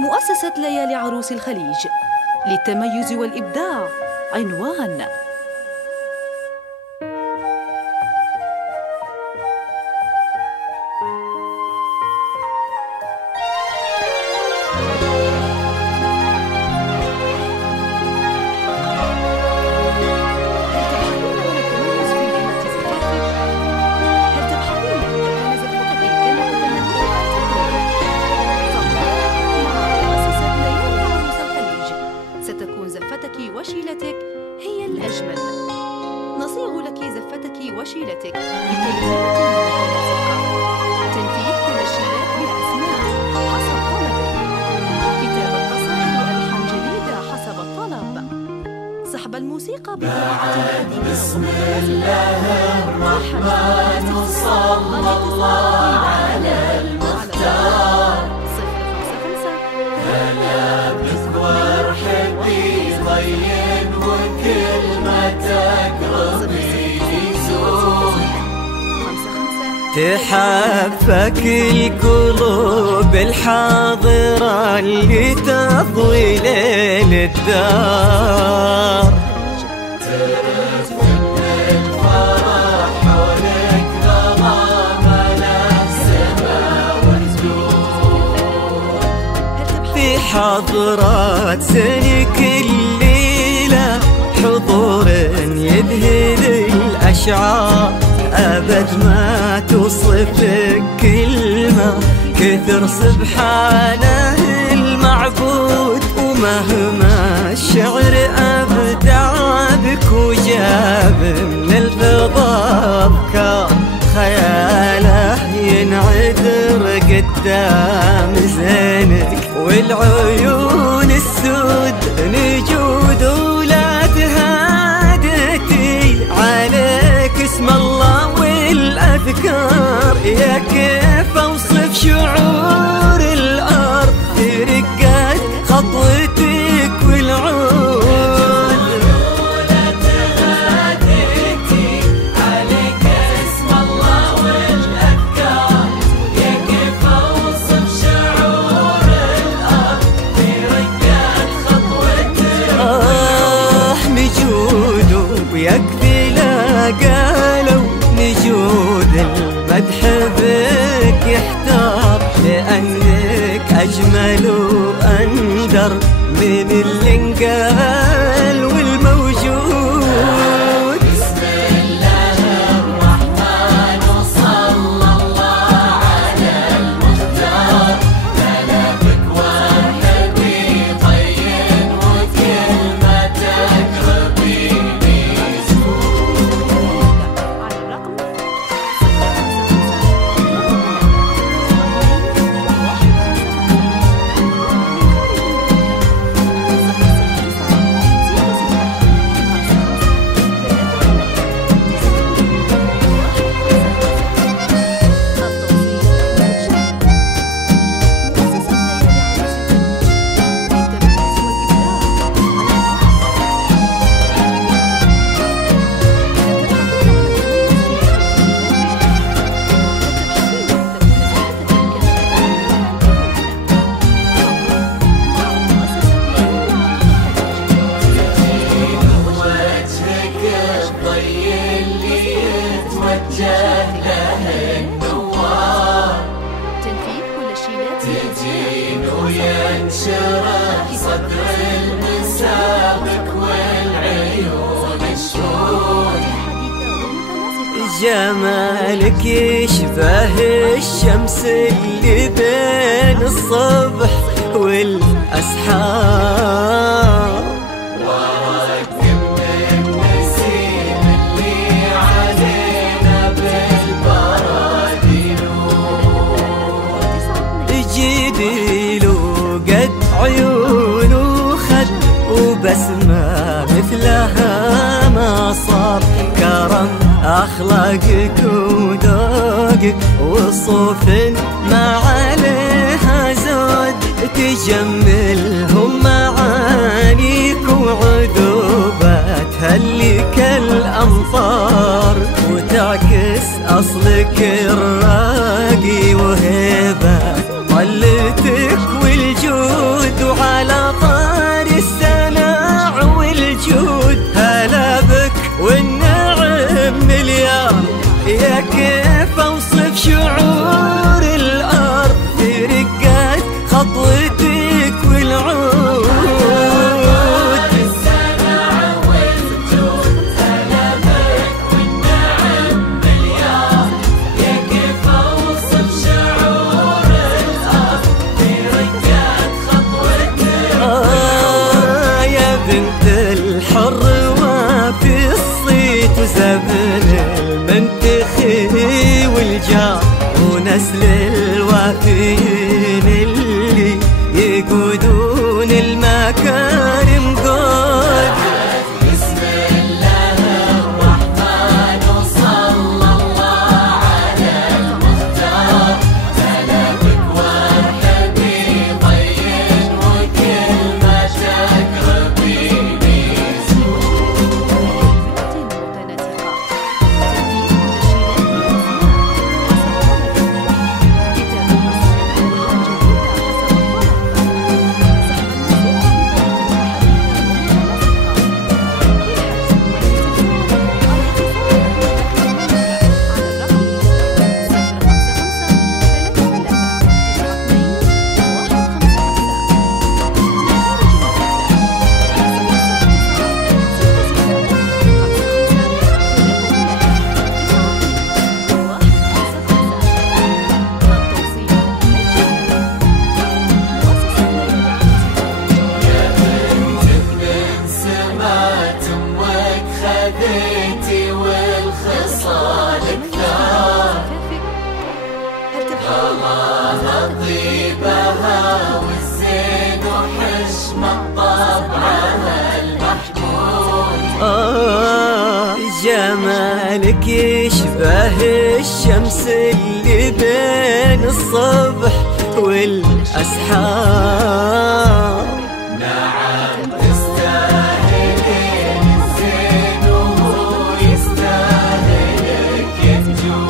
مؤسسة ليالي عروس الخليج للتميز والإبداع. عنوان: زفتك وشيلتك هي الأجمل. نصيغ لك زفتك وشيلتك بكلمات متناسقة. تنفيذ كل الشيلات بالأسماء حسب طلبك. كتابة قصائد وألحان جديدة حسب الطلب. سحب الموسيقى بعد بسم الله الرحمن صلى الله على المختار. 055 هلا بك وارحبي ضين وكلمتك ربي يزور. 55 تحفك القلوب الحاضرة اللي تضوي ليل الدار. ترتب الفرح حولك ظلام السماء والنور. في حضرات سنك الليلة حضور يذهل الأشعار. أبد ما توصفك كلمة كثر سبحانه المعبود. ومهما الشعر أبدع بك وجاب من الفضاء أفكار. خياله ينعذر قدام زينك والعيون السود نجود. ولا تهادتي عليك اسم الله والأذكار. يا كيف أوصف شعور الأرض في رقات خطوتك والعود. ولا تهادتي عليك اسم الله والأذكار. يا كيف أوصف شعور الأرض في رقات خطوتك. نجود ويكفي لا قالوا نجود المدح بك يحتار. لأنك أجمل وأندر من اللي انقال والموجود. بسم الله الرحمن صلى الله على المختار. هلا بك وارحبي طين وكلمتك ربي يزور. على الرقم وجهك الضي اللي يتوجه له النوار. تنفيذ كل الشيلات يجين وينشرح صدر المسابق والعيون الشهود. جمالك يشبه الشمس اللي بين الصبح والأسحار. ورق من النسيم اللي علينا بالبرد ينور. جديل وقد عيون وخد وبسمة مثلها ما صار. كرم أخلاقك وذوقك وصوف ما عليها زود. تجملهم معانيك وعذوباتها اللي كالأمطار. وتعكس أصلك الراقي وهيبة طلتك والجود. المؤمنين اللي يقودون المكارم قد. بسم الله الرحمن وصلى الله على المختار، سلامك وارحبي ضين وكل ما تقربي خذيتي والخصال كثار، الله طيبها والزين وحشمة طبعها المحمود. جمالك يشبه الشمس اللي بين الصبح والأسحار. نعم تستاهلين الزين وهو يستاهلك الجود.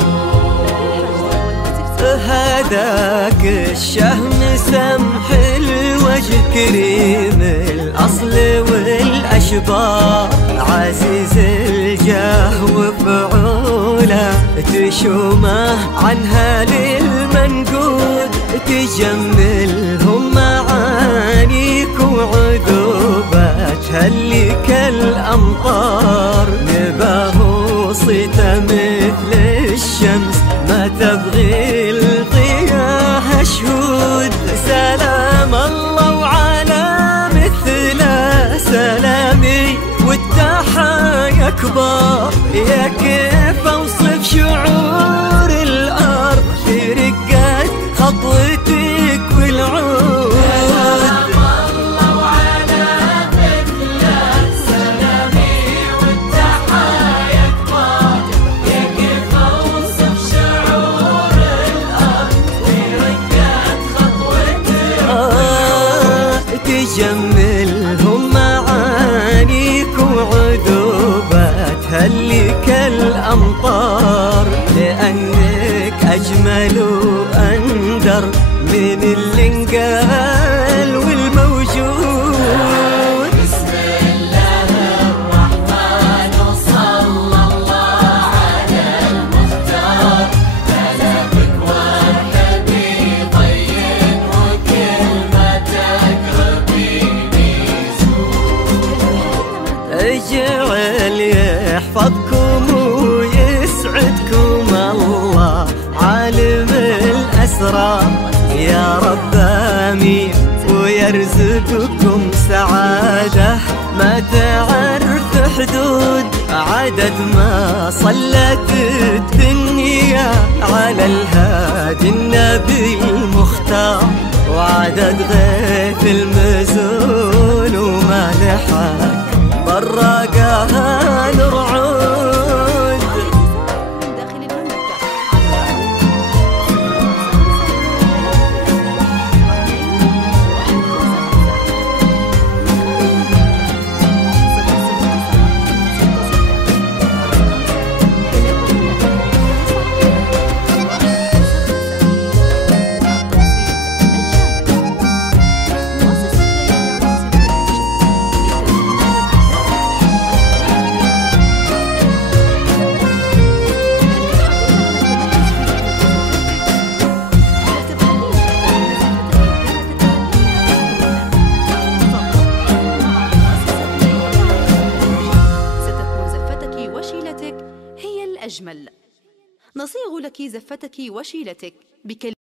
هذاك الشهم سمح الوجه كريم الأصل والأشبار، عزيز الجاه وفعوله تشومه عنها للمنقود. تجملهم معانيك وعذوباتها اللي كالأمطار، نباه صيته مثل الشمس ما تبغي الضياها شهود. سلام الله وعلى مثله سلامي والتحايا كبار، يا كيف اوصف شعور الارض في رقة خطوتك والعود. سلام الله وعلى مثله سلامي والتحايا كبار، يا كيف اوصف شعور الارض في رقة خطوتك. تجملهم معانيك وعذوباتها اللي كالأمطار، لأنك أجمل وأندر من اللي انقال والموجود. بسم الله الرحمن وصلى الله على المختار، سلامك وارحبي ضين وكل ما تقربي بيزور. اجعل يحفظكم ويسعدكم الله عالم الأسرار، يا رب آمين ويرزقكم سعادة ما تعرف حدود. عدد ما صلت الدنيا على الهادي النبي المختار، وعدد غيث المزون وما لحق براقها نرعود. من داخل المملكة الأجمل. نصيغ لك زفتك وشيلتك بكلمة